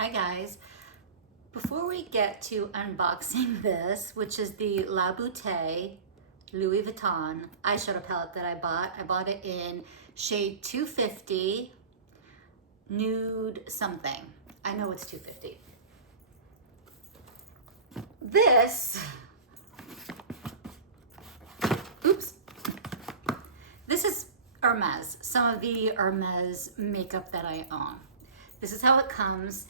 Hi guys. Before we get to unboxing this, which is the La Beauté Louis Vuitton eyeshadow palette that I bought it in shade 250, nude something. I know it's 250. This is Hermes, some of the Hermes makeup that I own. This is how it comes.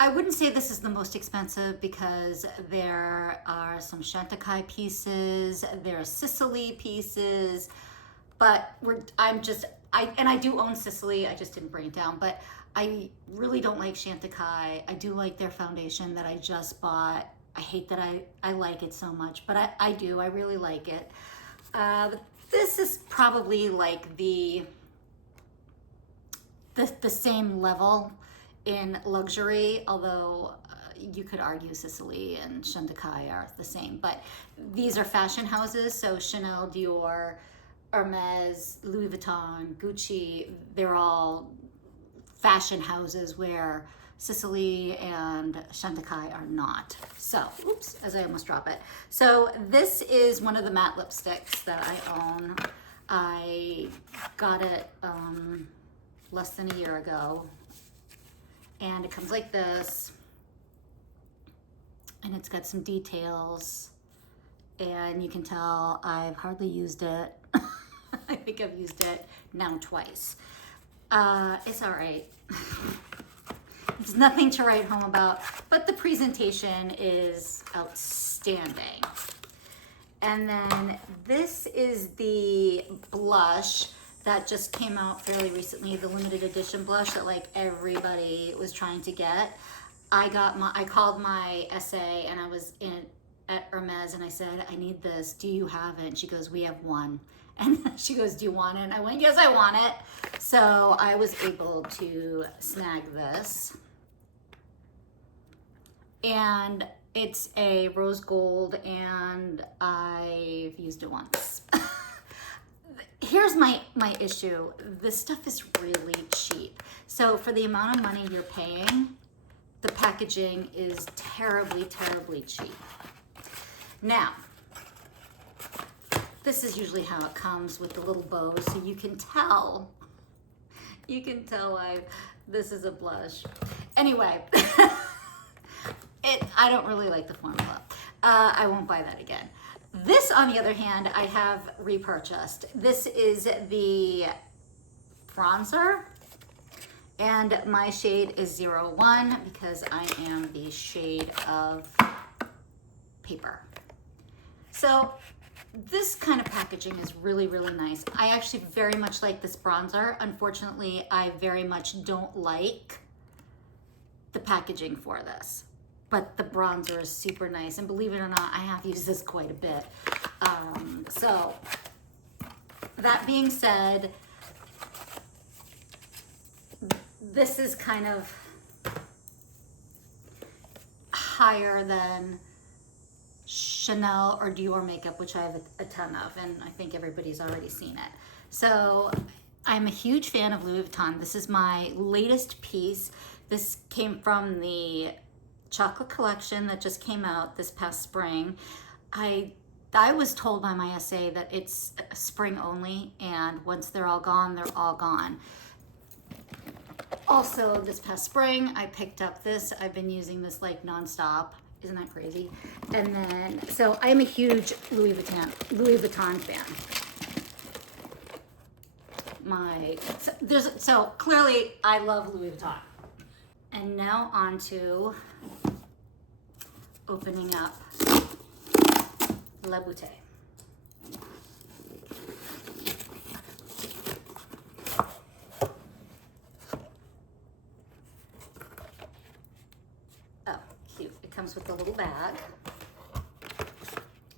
I wouldn't say this is the most expensive because there are some Chantecaille pieces, there are Sicily pieces, but I do own Sicily, I just didn't bring it down, but I really don't like Chantecaille. I do like their foundation that I just bought. I hate that I like it so much, but I really like it. This is probably like the same level in luxury, although you could argue Sicily and Chantecaille are the same, but these are fashion houses, so Chanel, Dior, Hermes, Louis Vuitton, Gucci, they're all fashion houses where Sicily and Chantecaille are not. So, oops, as I almost drop it. So this is one of the matte lipsticks that I own. I got it less than a year ago. And it comes like this, and it's got some details, and you can tell I've hardly used it. I think I've used it now twice. It's all right. It's nothing to write home about, but the presentation is outstanding. And then this is the blush that just came out fairly recently, the limited edition blush that like everybody was trying to get. I called my SA and I was at Hermes and I said, I need this, do you have it? And she goes, we have one. And she goes, do you want it? And I went, yes, I want it. So I was able to snag this. And it's a rose gold and I've used it once. Here's my issue. This stuff is really cheap. So for the amount of money you're paying, the packaging is terribly, terribly cheap. Now, this is usually how it comes with the little bows, so you can tell this is a blush. Anyway, I don't really like the formula. I won't buy that again. This, on the other hand, I have repurchased. This is the bronzer, and my shade is 01 because I am the shade of paper. So this kind of packaging is really, really nice. I actually very much like this bronzer. Unfortunately, I very much don't like the packaging for this. But the bronzer is super nice, and believe it or not, I have used this quite a bit. So that being said, this is kind of higher than Chanel or Dior makeup, which I have a ton of, and I think everybody's already seen it. So I'm a huge fan of Louis Vuitton. This is my latest piece. This came from the chocolate collection that just came out this past spring. I was told by my SA that it's spring only, and once they're all gone, they're all gone. Also, this past spring, I picked up this. I've been using this like nonstop. Isn't that crazy? And then, so I'm a huge Louis Vuitton fan. So clearly, I love Louis Vuitton. And now on to opening up La Beauté. Oh, cute. It comes with a little bag.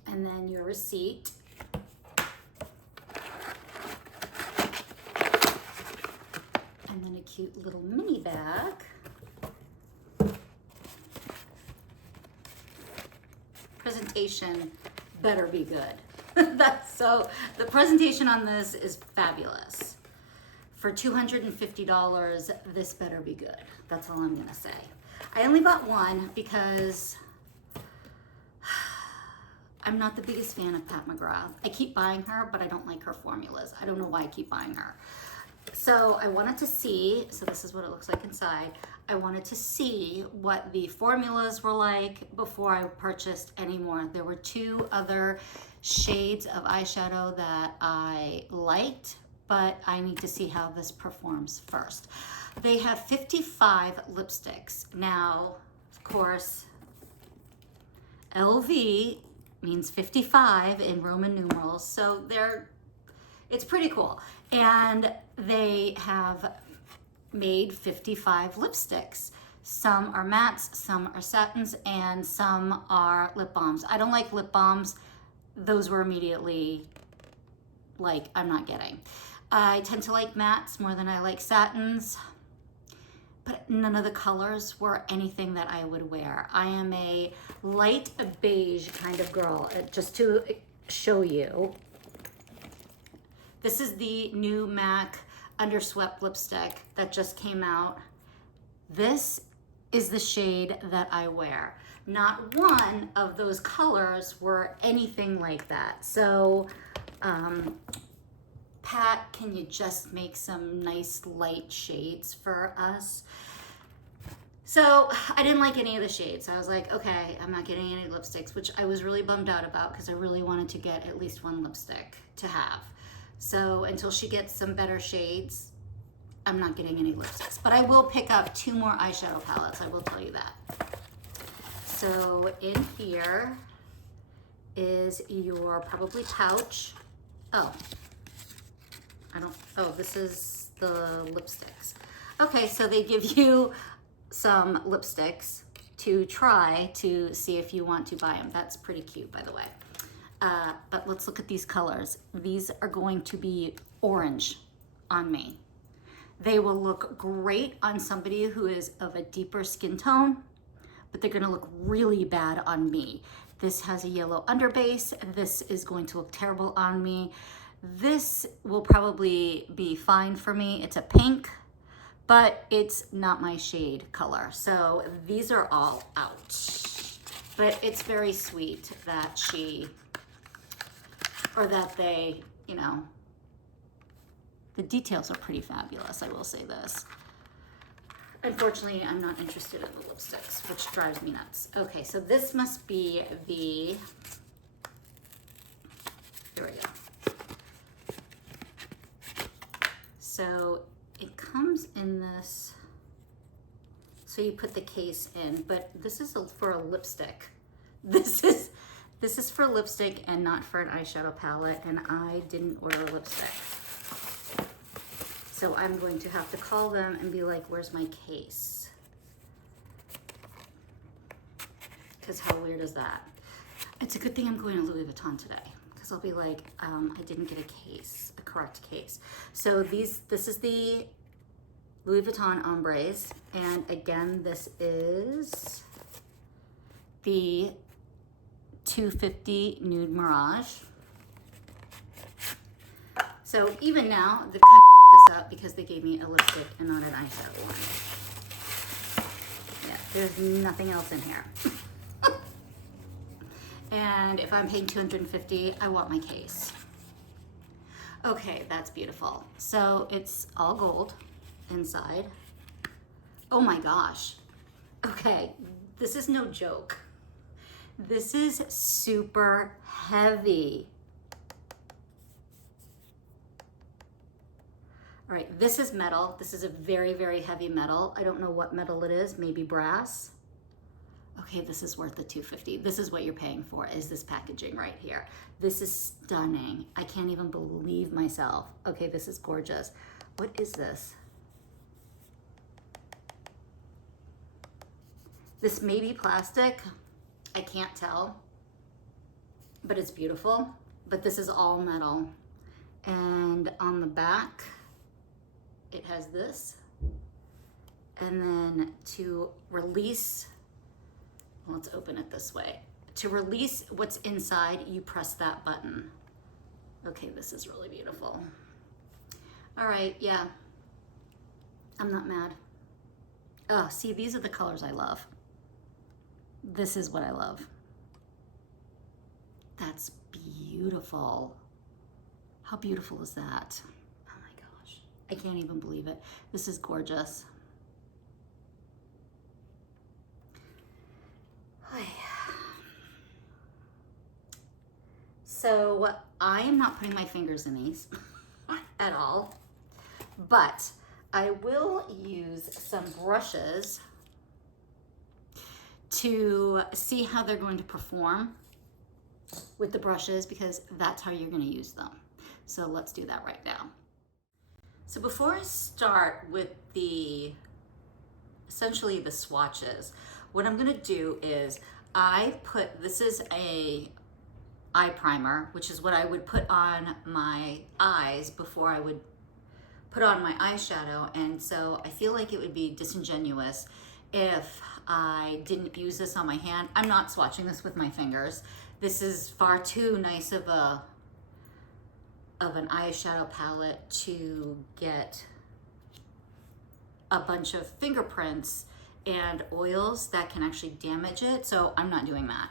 And then your receipt. And then a cute little mini bag. Presentation better be good. So the presentation on this is fabulous. For $250, this better be good. That's all I'm gonna say. I only bought one because I'm not the biggest fan of Pat McGrath. I keep buying her, but I don't like her formulas. I don't know why I keep buying her. So I wanted to see, so this is what it looks like inside. I wanted to see what the formulas were like before I purchased any more. There were 2 other shades of eyeshadow that I liked, but I need to see how this performs first. They have 55 lipsticks. Now, of course, LV means 55 in Roman numerals, so it's pretty cool. And they have made 55 lipsticks. Some are mattes, some are satins, and some are lip balms. I don't like lip balms. Those were immediately like, I'm not getting. I tend to like mattes more than I like satins, but none of the colors were anything that I would wear. I am a light beige kind of girl. Just to show you, this is the new MAC Underswept lipstick that just came out. This is the shade that I wear. Not one of those colors were anything like that. So, Pat, can you just make some nice light shades for us? So I didn't like any of the shades. I was like, okay, I'm not getting any lipsticks, which I was really bummed out about because I really wanted to get at least one lipstick to have. So until she gets some better shades, I'm not getting any lipsticks. But I will pick up 2 more eyeshadow palettes, I will tell you that. So in here is your probably pouch. This is the lipsticks. Okay, so they give you some lipsticks to try to see if you want to buy them. That's pretty cute, by the way. But let's look at these colors. These are going to be orange on me. They will look great on somebody who is of a deeper skin tone, but they're gonna look really bad on me. This has a yellow underbase. This is going to look terrible on me. This will probably be fine for me. It's a pink, but it's not my shade color. So these are all out. But it's very sweet that they, the details are pretty fabulous, I will say this. Unfortunately, I'm not interested in the lipsticks, which drives me nuts. Okay, so this must be here we go. So it comes in this, so you put the case in, but this is for a lipstick. This is for lipstick and not for an eyeshadow palette, and I didn't order lipstick. So I'm going to have to call them and be like, where's my case? Because how weird is that? It's a good thing I'm going to Louis Vuitton today, because I'll be like, I didn't get a correct case. So this is the Louis Vuitton Ombres, and again, this is the 250 Nude Mirage. So even now, they've kind of this up because they gave me a lipstick and not an eyeshadow one. Yeah, there's nothing else in here. And if I'm paying $250, I want my case. Okay, that's beautiful. So it's all gold inside. Oh my gosh. Okay, this is no joke. This is super heavy. All right, this is metal. This is a very, very heavy metal. I don't know what metal it is, maybe brass. Okay, this is worth the $250. This is what you're paying for, is this packaging right here. This is stunning. I can't even believe myself. Okay, this is gorgeous. What is this? This may be plastic. I can't tell, but it's beautiful. But this is all metal. And on the back, it has this. And then to release, let's open it this way. To release what's inside, you press that button. Okay, this is really beautiful. All right, yeah, I'm not mad. Oh, see, these are the colors I love. This is what I love. That's beautiful. How beautiful is that? Oh my gosh, I can't even believe it. This is gorgeous. So I am not putting my fingers in these at all, but I will use some brushes to see how they're going to perform with the brushes, because that's how you're going to use them. So let's do that right now. So before I start with essentially the swatches, what I'm going to do is this is a eye primer, which is what I would put on my eyes before I would put on my eyeshadow. And so I feel like it would be disingenuous if I didn't use this on my hand. I'm not swatching this with my fingers. This is far too nice of an eyeshadow palette to get a bunch of fingerprints and oils that can actually damage it. So I'm not doing that.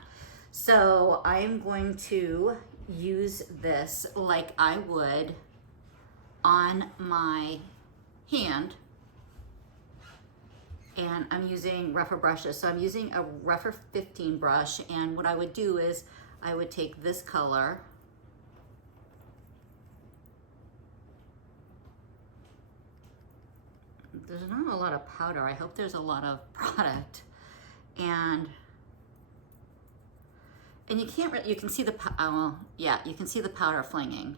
So I am going to use this like I would on my hand. And I'm using rougher brushes. So I'm using a rougher 15 brush. And what I would do is I would take this color there's not a lot of powder. I hope there's a lot of product. And you can't really, you can see the, yeah, you can see the powder flinging.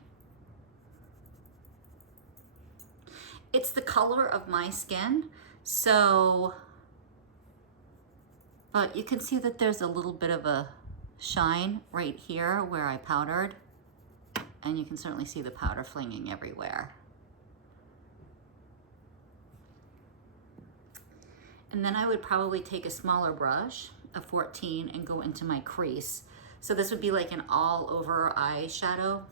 It's the color of my skin, so, but you can see that there's a little bit of a shine right here where I powdered, and you can certainly see the powder flinging everywhere. And then I would probably take a smaller brush, a 14, and go into my crease. So this would be like an all over eyeshadow.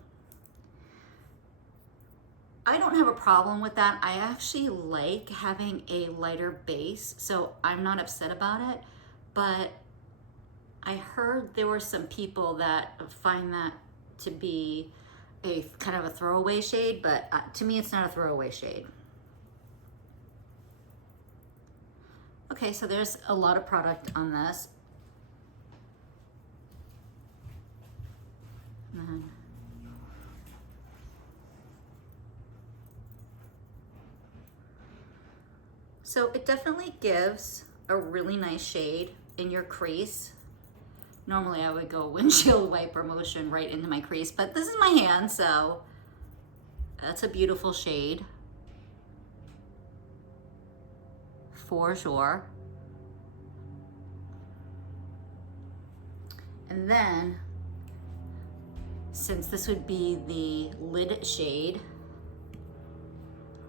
I don't have a problem with that. I actually like having a lighter base, so I'm not upset about it. But I heard there were some people that find that to be a kind of a throwaway shade, but to me it's not a throwaway shade. Okay, so there's a lot of product on this. And then so it definitely gives a really nice shade in your crease. Normally I would go windshield wiper motion right into my crease, but this is my hand, so that's a beautiful shade for sure. And then, since this would be the lid shade,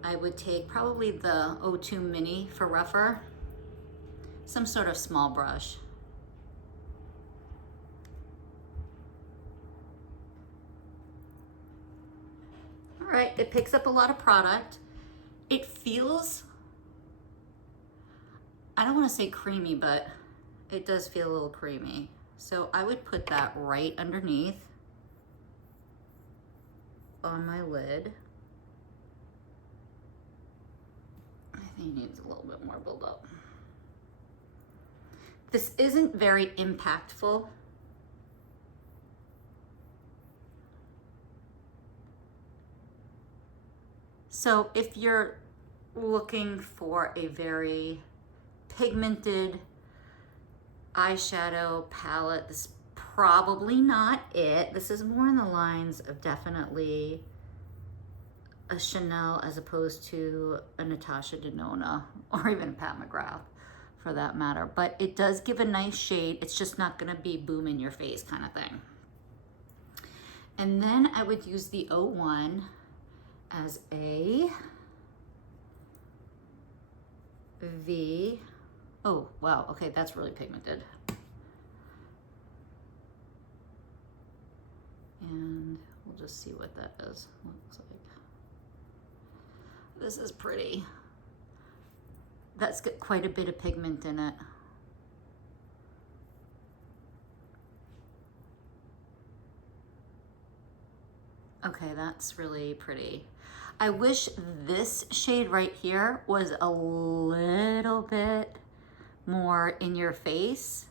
I would take probably the 02 Mini for rougher, some sort of small brush. All right, it picks up a lot of product. It feels, I don't want to say creamy, but it does feel a little creamy. So I would put that right underneath on my lid. I think it needs a little bit more buildup. This isn't very impactful. So if you're looking for a very pigmented eyeshadow palette, this is probably not it. This is more in the lines of definitely a Chanel as opposed to a Natasha Denona or even a Pat McGrath for that matter. But it does give a nice shade. It's just not gonna be boom in your face kind of thing. And then I would use the 01 as a V. Oh, wow, okay, that's really pigmented. And we'll just see what that is. Looks like. This is pretty. That's got quite a bit of pigment in it. Okay, that's really pretty. I wish this shade right here was a little bit more in your face.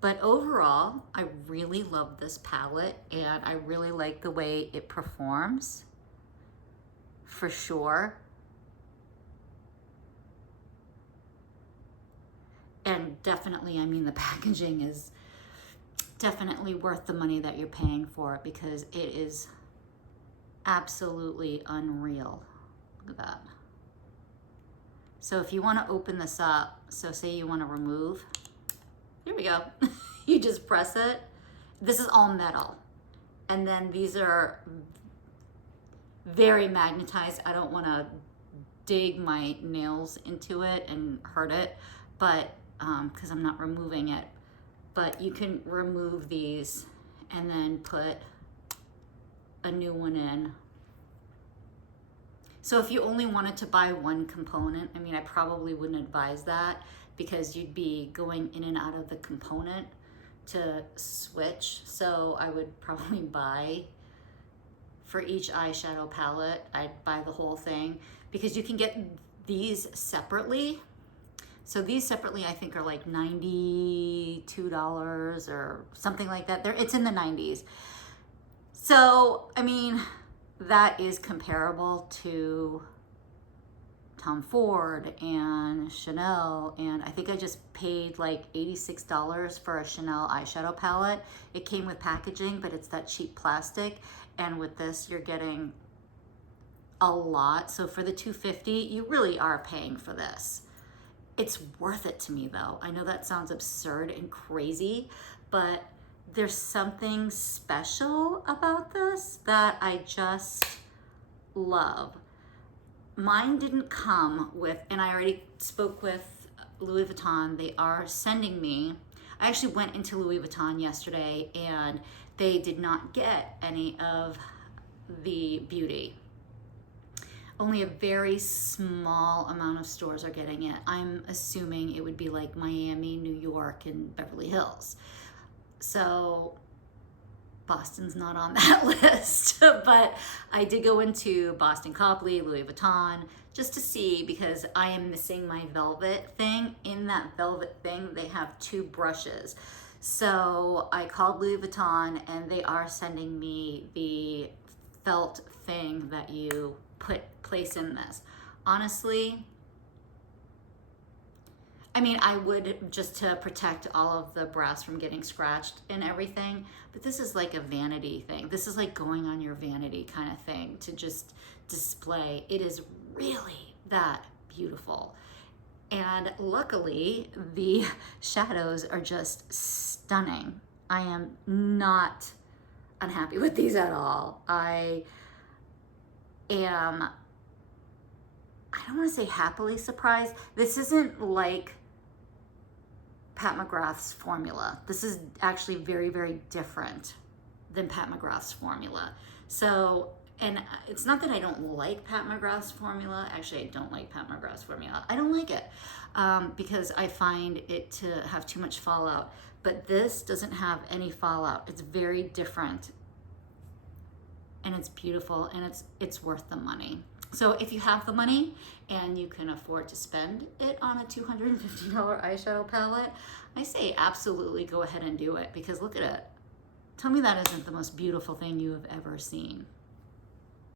But overall, I really love this palette and I really like the way it performs, for sure. And definitely, I mean, the packaging is definitely worth the money that you're paying for it because it is absolutely unreal. Look at that. So if you want to open this up, so say you want to remove, here we go. You just press it. This is all metal. And then these are very magnetized. I don't want to dig my nails into it and hurt it, but because I'm not removing it. But you can remove these and then put a new one in. So if you only wanted to buy one component, I mean, I probably wouldn't advise that because you'd be going in and out of the component to switch. So I would probably buy, for each eyeshadow palette, I'd buy the whole thing because you can get these separately. So these separately, I think, are like $92 or something like that. It's in the 90s. So, I mean, that is comparable to Tom Ford and Chanel. And I think I just paid like $86 for a Chanel eyeshadow palette. It came with packaging, but it's that cheap plastic. And with this, you're getting a lot. So for the $250, you really are paying for this. It's worth it to me though. I know that sounds absurd and crazy, but there's something special about this that I just love. Mine didn't come with, and I already spoke with Louis Vuitton. They are sending me, I actually went into Louis Vuitton yesterday and they did not get any of the beauty. Only a very small amount of stores are getting it. I'm assuming it would be like Miami, New York, and Beverly Hills. So Boston's not on that list, but I did go into Boston Copley, Louis Vuitton, just to see because I am missing my velvet thing. In that velvet thing, they have 2 brushes. So I called Louis Vuitton and they are sending me the felt thing that you place in this. Honestly, I mean, I would just to protect all of the brass from getting scratched and everything, but this is like a vanity thing. This is like going on your vanity kind of thing to just display. It is really that beautiful. And luckily, the shadows are just stunning. I am not unhappy with these at all. I don't want to say happily surprised. This isn't like Pat McGrath's formula. This is actually very, very different than Pat McGrath's formula. So, and it's not that I don't like Pat McGrath's formula. Actually, I don't like Pat McGrath's formula. I don't like it because I find it to have too much fallout. But this doesn't have any fallout. It's very different. And it's beautiful and it's worth the money. So if you have the money and you can afford to spend it on a $250 eyeshadow palette, I say absolutely go ahead and do it because look at it. Tell me that isn't the most beautiful thing you have ever seen.